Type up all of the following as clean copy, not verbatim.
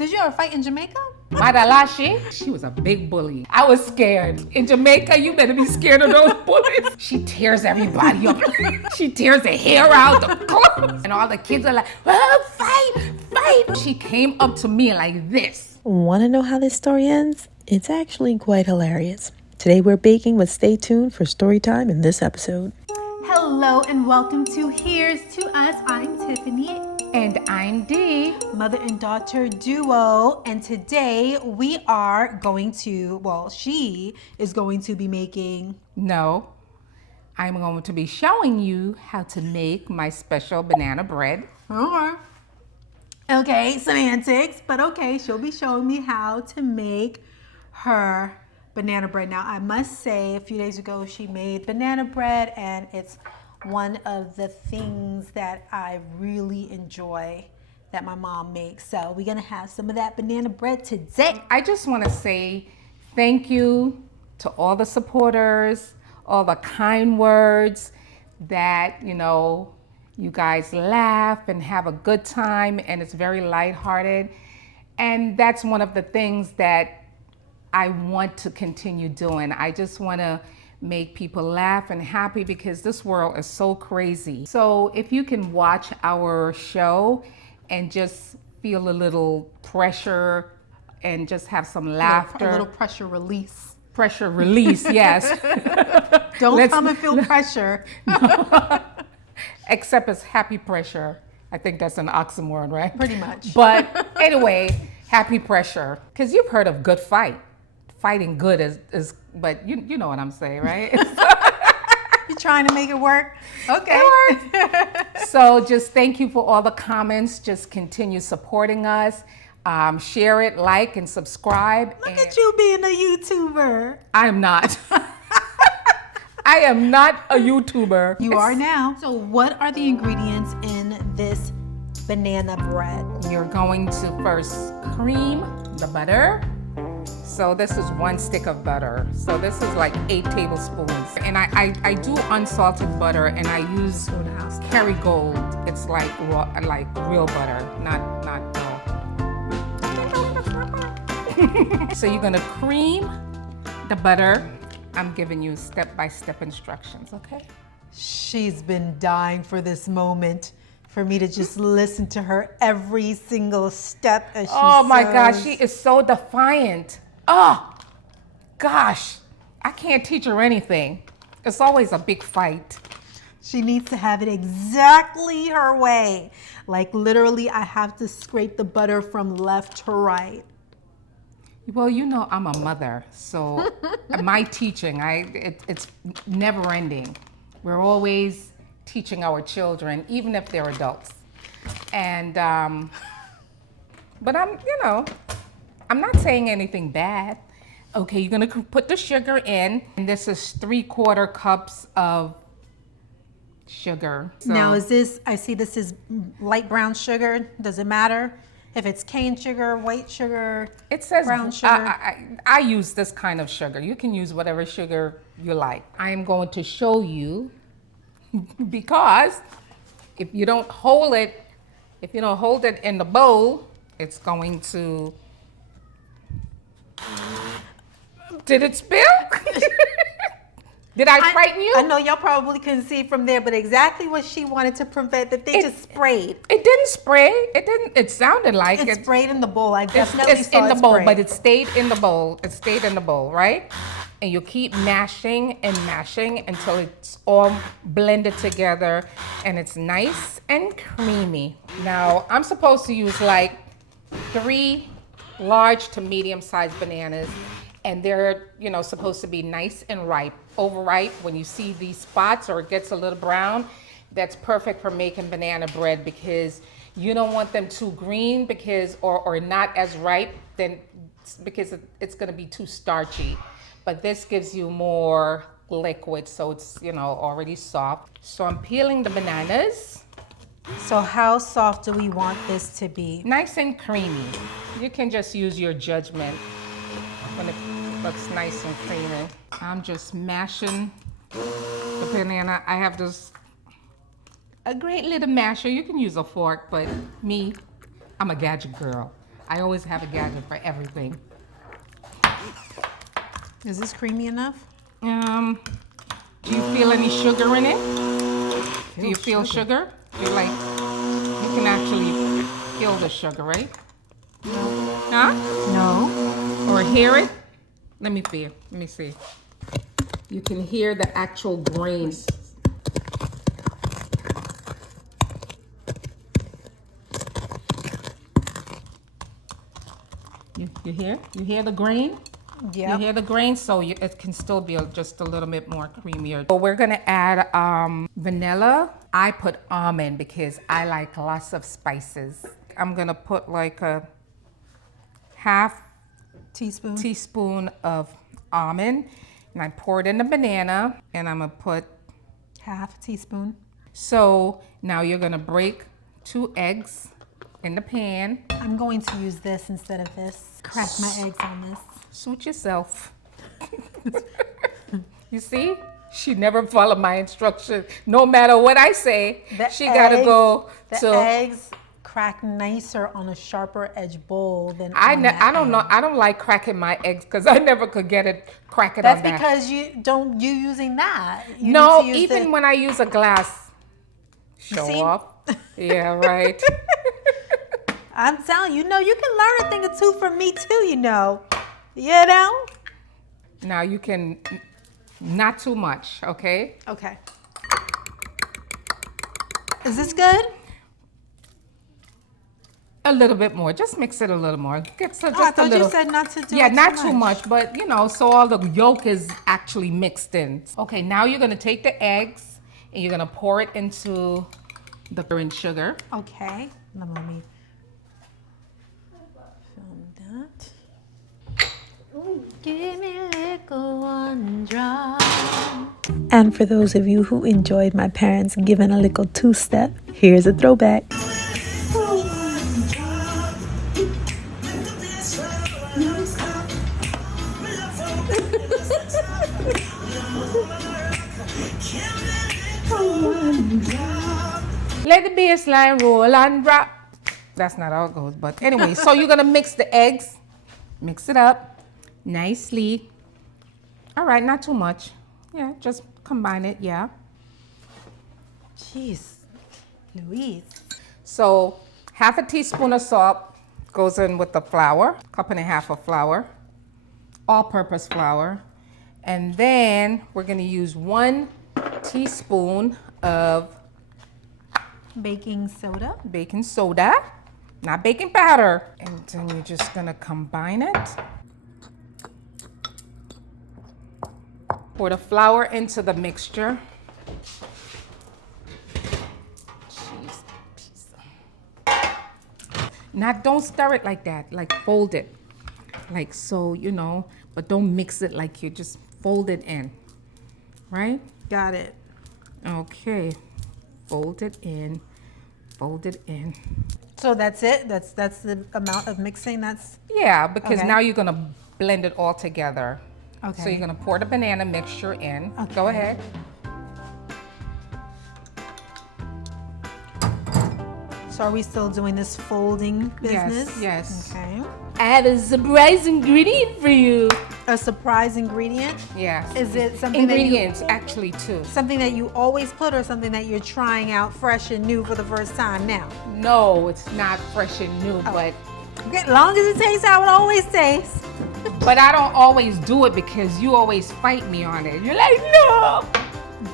Did you ever fight in Jamaica? Madalashi, she was a big bully. I was scared. In Jamaica, you better be scared of those bullies. She tears everybody up. She tears the hair out, the clothes. And all the kids are like, oh, fight, fight. She came up to me like this. Want to know how this story ends? It's actually quite hilarious. Today we're baking, but stay tuned for story time in this episode. Hello and welcome to Here's to Us. I'm Tiffany. And I'm Dee. Mother and daughter duo. And today we are going to, she is going to be making... No, I'm going to be showing you how to make my special banana bread. Okay, semantics, but okay, she'll be showing me how to make her banana bread. Now, I must say, a few days ago, she made banana bread, and it's one of the things that I really enjoy that my mom makes. So we're gonna have some of that banana bread today. I just want to say thank you to all the supporters, all the kind words that, you guys laugh and have a good time, and it's very lighthearted. And that's one of the things that I want to continue doing. I just want to make people laugh and happy because this world is so crazy. So if you can watch our show and just feel a little pressure and just have some laughter. A little pressure release. Pressure release, yes. Don't come and feel pressure. Except it's happy pressure. I think that's an oxymoron, right? Pretty much. But anyway, happy pressure. Because you've heard of good fight. Fighting good is but you know what I'm saying, right? You're trying to make it work? Okay. It works. So just thank you for all the comments. Just continue supporting us. Share it, like, and subscribe. Look at you being a YouTuber. I'm not. I am not a YouTuber. You are now. So what are the ingredients in this banana bread? You're going to first cream the butter. So this is 1 stick of butter. So this is like 8 tablespoons. And I do unsalted butter, and I use Kerrygold. It's like raw, like real butter, not raw. So you're gonna cream the butter. I'm giving you step-by-step instructions, okay? She's been dying for this moment, for me to just listen to her every single step as she Oh my serves. gosh, she is so defiant. Oh, gosh, I can't teach her anything. It's always a big fight. She needs to have it exactly her way. Like literally, I have to scrape the butter from left to right. Well, I'm a mother, so my teaching, it's never ending. We're always teaching our children, even if they're adults. And, but I'm not saying anything bad. Okay, you're gonna put the sugar in, and this is 3/4 cups of sugar. So, Now is this, I see this is light brown sugar. Does it matter if it's cane sugar, white sugar, it says brown sugar? I use this kind of sugar. You can use whatever sugar you like. I am going to show you because if you don't hold it in the bowl, it's going to... Did it spill? Did I frighten you? I know y'all probably couldn't see from there, but exactly what she wanted to prevent, that they just sprayed. It didn't spray. It didn't. It sounded like It sprayed in the bowl. I definitely it's saw in the it bowl, spray. but it stayed in the bowl. It stayed in the bowl, right? And you keep mashing and mashing until it's all blended together and it's nice and creamy. Now, I'm supposed to use like 3 large to medium-sized bananas, and they're, supposed to be nice and ripe. Overripe, when you see these spots or it gets a little brown, that's perfect for making banana bread, because you don't want them too green or not as ripe, because it's going to be too starchy. But this gives you more liquid, so it's already soft. So I'm peeling the bananas. So how soft do we want this to be? Nice and creamy. You can just use your judgment when it looks nice and creamy. I'm just mashing the banana. I have a great little masher. You can use a fork, but I'm a gadget girl. I always have a gadget for everything. Is this creamy enough? Do you feel any sugar in it? Do you feel sugar? You can actually feel the sugar, right? Huh? No. Or hear it? Let me feel. Let me see. You can hear the actual grains. You hear? You hear the grain? Yeah. You hear the grain, so it can still be just a little bit more creamier. So we're gonna add vanilla. I put almond because I like lots of spices. I'm gonna put like a half teaspoon of almond, and I pour it in the banana, and I'm gonna put half a teaspoon. So now you're gonna break 2 eggs in the pan. I'm going to use this instead of this. Crack my eggs on this. Suit yourself. You see? She never followed my instructions. No matter what I say, she gotta go to... The eggs crack nicer on a sharper edge bowl than I don't know. I don't like cracking my eggs because I never could get it cracking on that. That's because you using that. You No, need to use even when I use a glass. Show off. Yeah, right. I'm telling you, you can learn a thing or two from me too, You know? Now you can, not too much, okay? Okay. Is this good? A little bit more. Just mix it a little more. Just I thought a little. you said not to do Yeah, it not too much, but so all the yolk is actually mixed in. Okay, now you're gonna take the eggs and you're gonna pour it into the sugar. Okay. Let me film that. Give me a little one drop. And for those of you who enjoyed my parents giving a little two-step, here's a throwback. Let the baseline roll and drop. That's not how it goes, but anyway, so you're gonna mix the eggs, mix it up nicely. All right, not too much. Yeah, just combine it, yeah. Jeez, Louise. So half a teaspoon of salt goes in with the flour, 1.5 cups of flour, all-purpose flour. And then we're gonna use 1 teaspoon of baking soda, not baking powder. And then you're just gonna combine it. Pour the flour into the mixture. Now don't stir it like that, like fold it. Like so, but don't mix it like you just fold it in, right? Got it. Okay, fold it in. So that's it? That's the amount of mixing Yeah, because now you're gonna blend it all together. Okay. So you're gonna pour the banana mixture in. Okay. Go ahead. So are we still doing this folding business? Yes. Okay. I have a surprise ingredient for you. A surprise ingredient? Yes. Is it something Ingredients, actually, too. Something that you always put or something that you're trying out fresh and new for the first time now? No, it's not fresh and new, but... As long as it tastes how it always tastes. But I don't always do it because you always fight me on it. You're like, no!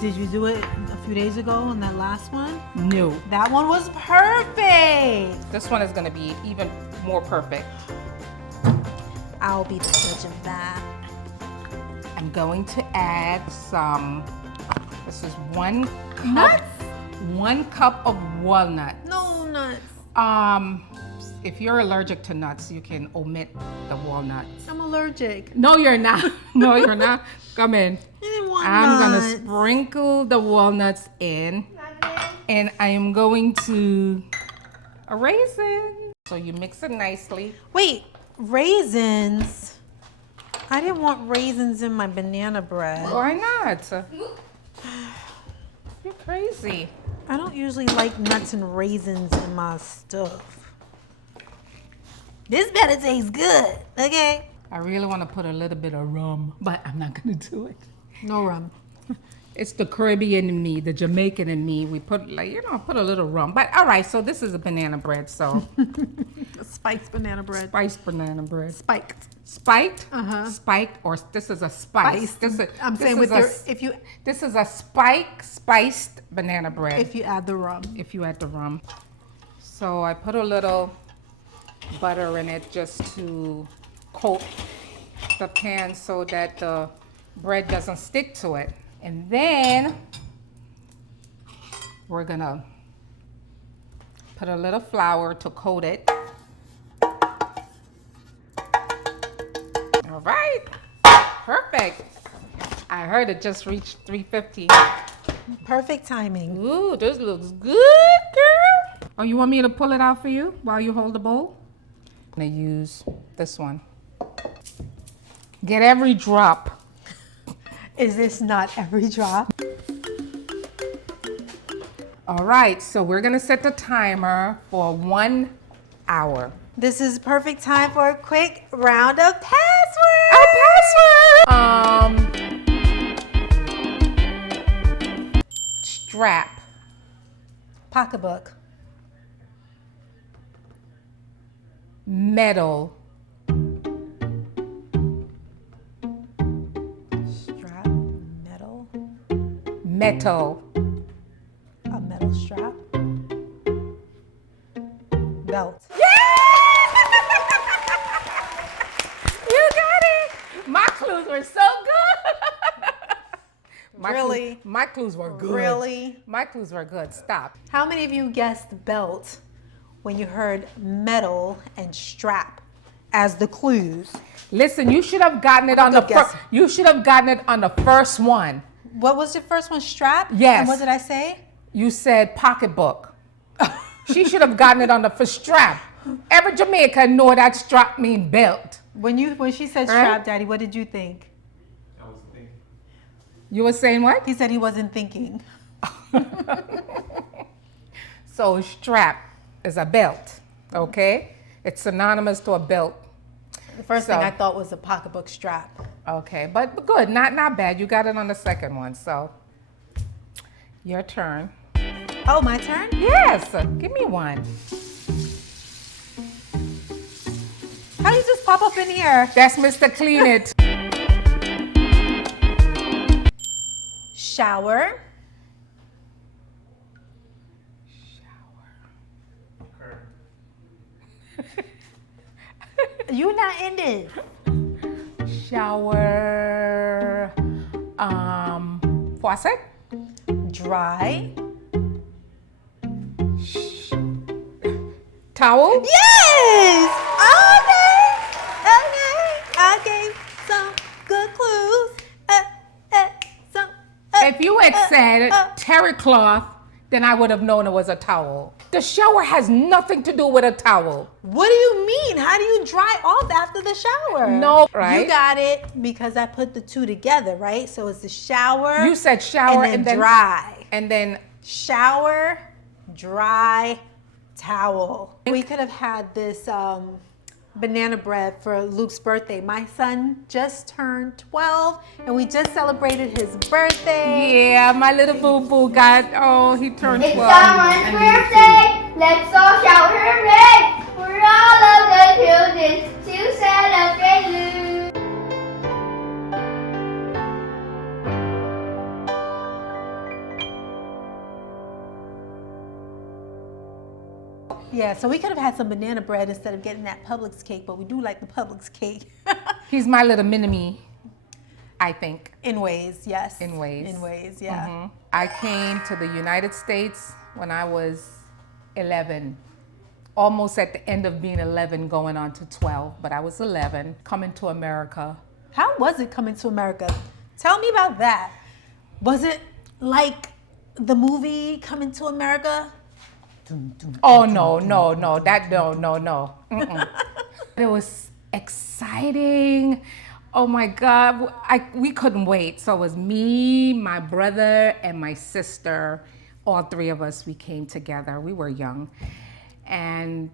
Did you do it a few days ago on that last one? No. That one was perfect. This one is going to be even more perfect. I'll be the judge of that. I'm going to add some, this is 1 cup. Nuts? 1 cup of walnut. No nuts. If you're allergic to nuts, you can omit the walnuts. I'm allergic. No, you're not. No, you're not. Come in. You didn't want I'm nuts. gonna sprinkle the walnuts in, and I am going to a raisin. So you mix it nicely. Wait, raisins? I didn't want raisins in my banana bread. Why not? You're crazy. I don't usually like nuts and raisins in my stuff. This better taste good, okay? I really want to put a little bit of rum, but I'm not going to do it. No rum. It's the Caribbean in me, the Jamaican in me. We put put a little rum. But all right, so this is a banana bread, so. Spiked banana bread. Spiced banana bread. Spiked. Spiked? Uh-huh. Spiked, or this is a spice. Spiced. I'm saying with This is a spiced banana bread. if you add the rum. If you add the rum. So I put a little butter in it just to coat the pan so that the bread doesn't stick to it. And then we're gonna put a little flour to coat it. All right, perfect. I heard it just reached 350. Perfect timing. Ooh, this looks good, girl. Oh, you want me to pull it out for you while you hold the bowl? I'm gonna use this one. Get every drop. Is this not every drop? All right, so we're gonna set the timer for 1 hour. This is perfect time for a quick round of passwords. Strap. Pocketbook. Metal. Strap. Metal. Metal. A metal strap. Belt. You got it. My clues were so good. Really? My clues were good. Really? My clues were good. Stop. How many of you guessed belt when you heard metal and strap as the clues? Listen, you should have gotten it I'm on a the good first. guesser. You should have gotten it on the first one. What was your first one? Strap? Yes. And what did I say? You said pocketbook. She should have gotten it on the first strap. Every Jamaican know that strap mean belt. When she said Right? strap, Daddy, what did you think? I was thinking. You were saying what? He said he wasn't thinking. So strap is a belt, okay? It's synonymous to a belt. The first thing So- I thought was a pocketbook strap. Okay, but good, not bad. You got it on the second one, so your turn. Oh, my turn? Yes, give me one. How do you just pop up in here? That's Mr. Clean It. Shower. Current. You not ended. Shower. Faucet. Dry. Towel. Yes! Okay. I gave some good clues. If you had said terry cloth, then I would have known it was a towel. The shower has nothing to do with a towel. What do you mean? How do you dry off after the shower? No, right? You got it because I put the two together, right? So it's the shower. You said shower and then dry. And then Shower, dry, towel. We could have had this banana bread for Luke's birthday. My son just turned 12 and we just celebrated his birthday. yeah, my little boo-boo he turned 12. It's someone's birthday. Let's all shout hooray. We're all of the children to celebrate Luke. Yeah, so we could have had some banana bread instead of getting that Publix cake, but we do like the Publix cake. He's my little mini-me, I think. In ways, yes. In ways. In ways, yeah. Mhm. I came to the United States when I was 11. Almost at the end of being 11, going on to 12, but I was 11, coming to America. How was it coming to America? Tell me about that. Was it like the movie Coming to America? Oh, no. Mm-mm. It was exciting. Oh my God, we couldn't wait. So it was me, my brother, and my sister. All three of us, we came together. We were young. And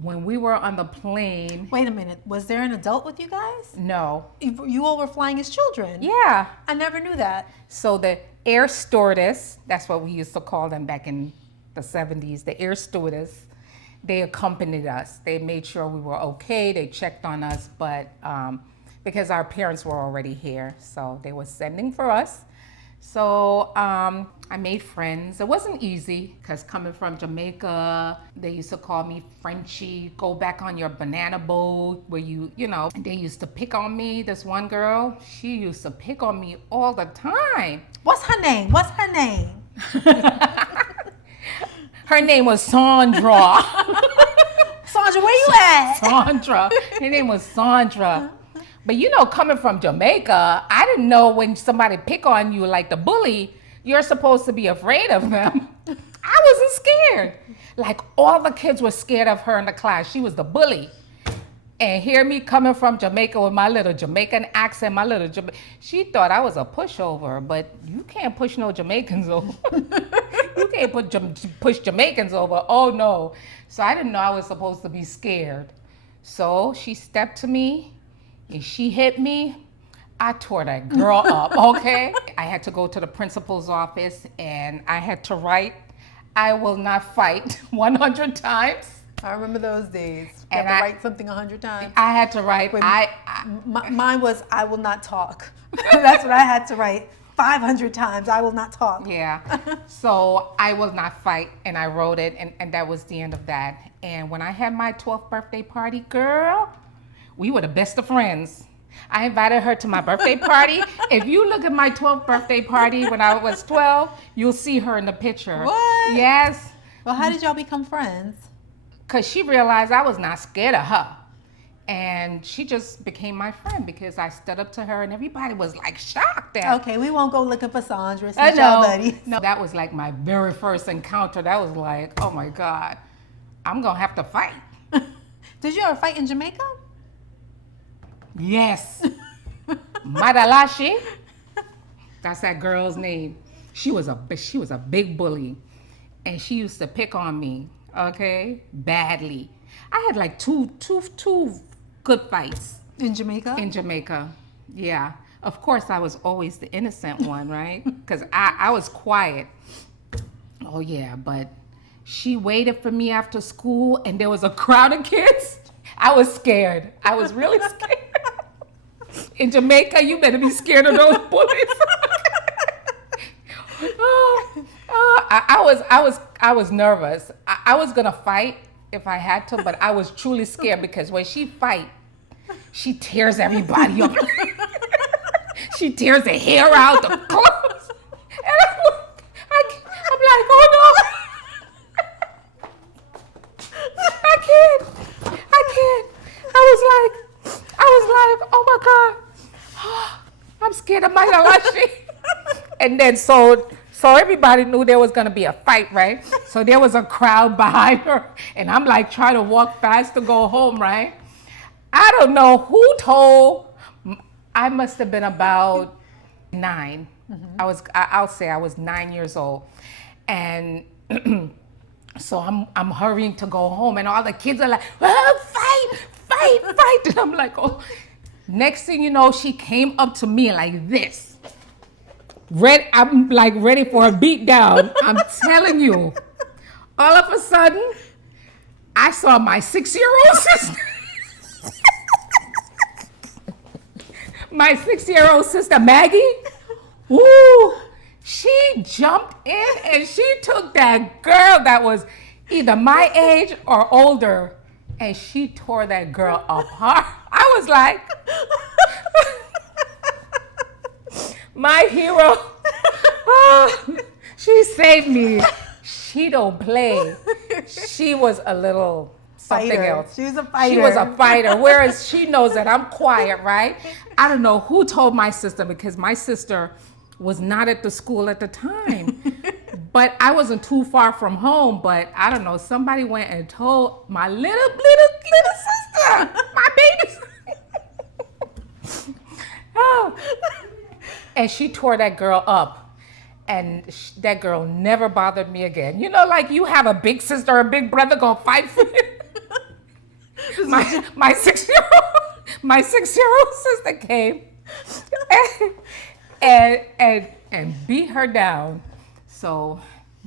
When we were on the plane, Wait a minute. Was there an adult with you guys? no. You all were flying as children. Yeah. I never knew that. So the air stewardess, that's what we used to call them back in the 70s, the air stewardess, they accompanied us. They made sure we were okay. They checked on us, but because our parents were already here, so they were sending for us. So I made friends. It wasn't easy because coming from Jamaica, they used to call me Frenchie, go back on your banana boat where you know, they used to pick on me. This one girl, she used to pick on me all the time. What's her name? What's her name? Her name was Sandra. Sandra, where you at? Sandra. Her name was Sandra. But you know, coming from Jamaica, I didn't know when somebody pick on you like the bully, you're supposed to be afraid of them. I wasn't scared. Like all the kids were scared of her in the class. She was the bully. And hear me coming from Jamaica with my little Jamaican accent, she thought I was a pushover, but you can't push no Jamaicans over. You can't push Jamaicans over. Oh no. So I didn't know I was supposed to be scared. So she stepped to me and she hit me. I tore that girl up, okay? I had to go to the principal's office and I had to write, "I will not fight," 100 times. I remember those days. You And have to I- write something 100 times. I had to write, Mine was, "I will not talk." That's what I had to write 500 times. "I will not talk." yeah. So I will not fight, and I wrote it, and that was the end of that. And when I had my 12th birthday party, girl, we were the best of friends. I invited her to my birthday party. If you look at my 12th birthday party when I was 12, you'll see her in the picture. What? Yes, Well, how did y'all become friends? because she realized I was not scared of her. And she just became my friend because I stood up to her and everybody was like shocked at Okay, we won't go looking for Sandra I since y'all know. buddies. No, that was like my very first encounter. That was like, oh my God, I'm gonna have to fight. Did you ever fight in Jamaica? Yes. Madalashi. That's that girl's name. She was a big bully. And she used to pick on me, okay? Badly. I had like two good fights In Jamaica? in Jamaica. Yeah. Of course, I was always the innocent one, right? Because I was quiet. Oh, yeah. But she waited for me after school, and there was a crowd of kids. I was scared. I was really scared. In Jamaica, you better be scared of those bullies. I was nervous. I was gonna fight if I had to, but I was truly scared because when she fight, she tears everybody up. She tears the hair out, the clothes. And I'm like, oh no. I can't. I was like, oh my God. I'm scared of my Alashi. And then so everybody knew there was gonna be a fight, right? So there was a crowd behind her, and I'm like trying to walk fast to go home, right? I don't know who told. I must have been about 9. I'll say I was 9 years old, and so I'm hurrying to go home, and all the kids are like, oh, fight! And I'm like, oh. Next thing you know, she came up to me like this. I'm like ready for a beat down. I'm telling you. All of a sudden, I saw my 6-year-old sister. My 6-year-old sister, Maggie. Woo! She jumped in and she took that girl that was either my age or older, and she tore that girl apart. I was like, my hero. Oh, she saved me. She don't play. She was a little something Fighter. else. She was a fighter. She was a fighter, whereas she knows that I'm quiet, right? I don't know who told my sister, because my sister was not at the school at the time. But I wasn't too far from home, but I don't know, somebody went and told my little sister, my baby sister. Oh. And she tore that girl up. And that girl never bothered me again. You know, like you have a big sister or a big brother gonna fight for you. my 6-year-old sister came and beat her down. So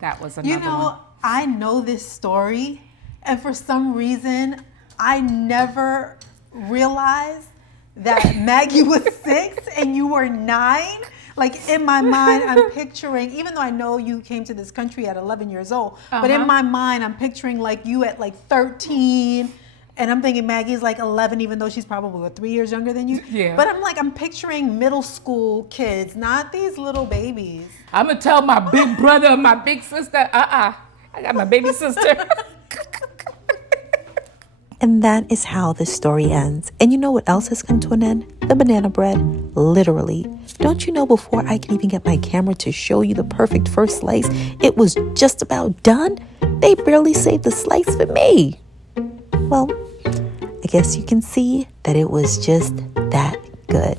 that was another one. I know this story, and for some reason, I never realized that Maggie was 6 and you were 9. Like in my mind, I'm picturing, even though I know you came to this country at 11 years old, but in my mind, I'm picturing like you at like 13. And I'm thinking Maggie's like 11, even though she's probably 3 years younger than you. Yeah. But I'm picturing middle school kids, not these little babies. I'm gonna tell my big brother and my big sister, I got my baby sister. And that is how this story ends. And you know what else has come to an end? The banana bread. Literally. Don't you know before I can even get my camera to show you the perfect first slice, it was just about done? They barely saved the slice for me. Well, I guess you can see that it was just that good.